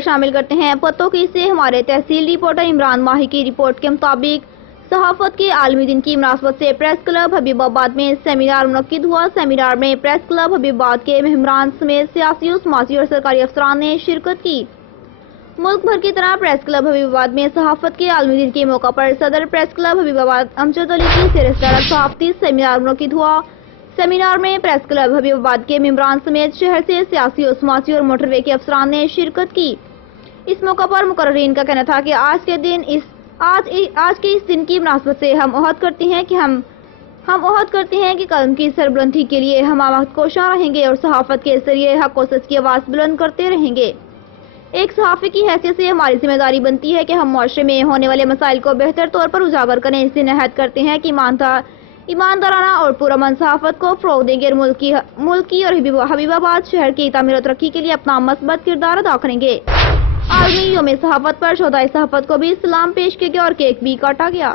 خبر شامل کرتے ہیں پتوں کی سے ہمارے تحصیل رپورٹر عمران ماہی کی رپورٹ کے مطابق صحافت کے عالمی دن کی مناسبت سے پریس کلب حبیب آباد میں سیمینار منعقد ہوا۔ سیمینار میں پریس کلب حبیب آباد کے مہمانان سمیت سیاسی و سماجی اور سرکاری افسران نے شرکت کی۔ ملک بھر کی طرح پریس کلب حبیب آباد میں صحافت کے عالمی دن کے موقع پر صدر پریس کلب حبیب آباد امجد علی کی سرسدارت صحافتی سیمینار منعقد ہوا۔ سیمینار میں پریس کلب حبیب آباد کے ممبران سمیت شہر سے سیاسی و سماجی اور موٹر وے کے افسران نے شرکت کی۔ اس موقع پر مقررین کا کہنا تھا کہ آج کے اس دن کی مناسبت سے ہم عہد کرتے ہیں کہ قلم کی سربلندی کے لیے ہم وقت کوشاں رہیں گے اور صحافت کے ذریعے حق و سچ کی آواز بلند کرتے رہیں گے۔ ایک صحافی کی حیثیت سے ہماری ذمہ داری بنتی ہے کہ ہم معاشرے میں ہونے والے مسائل کو بہتر طور پر اجاگر کریں۔ اس دن عہد کرتے ہیں کہ ایماندارانہ اور پرامن صحافت کو فروغ دیں گے اور ملکی اور حبیب آباد شہر کی تعمیر و ترقی کے لیے اپنا مثبت کردار ادا کریں گے۔ عالمی یوم صحافت پر شہدائے صحافت کو بھی سلام پیش کیا گیا اور کیک بھی کاٹا گیا۔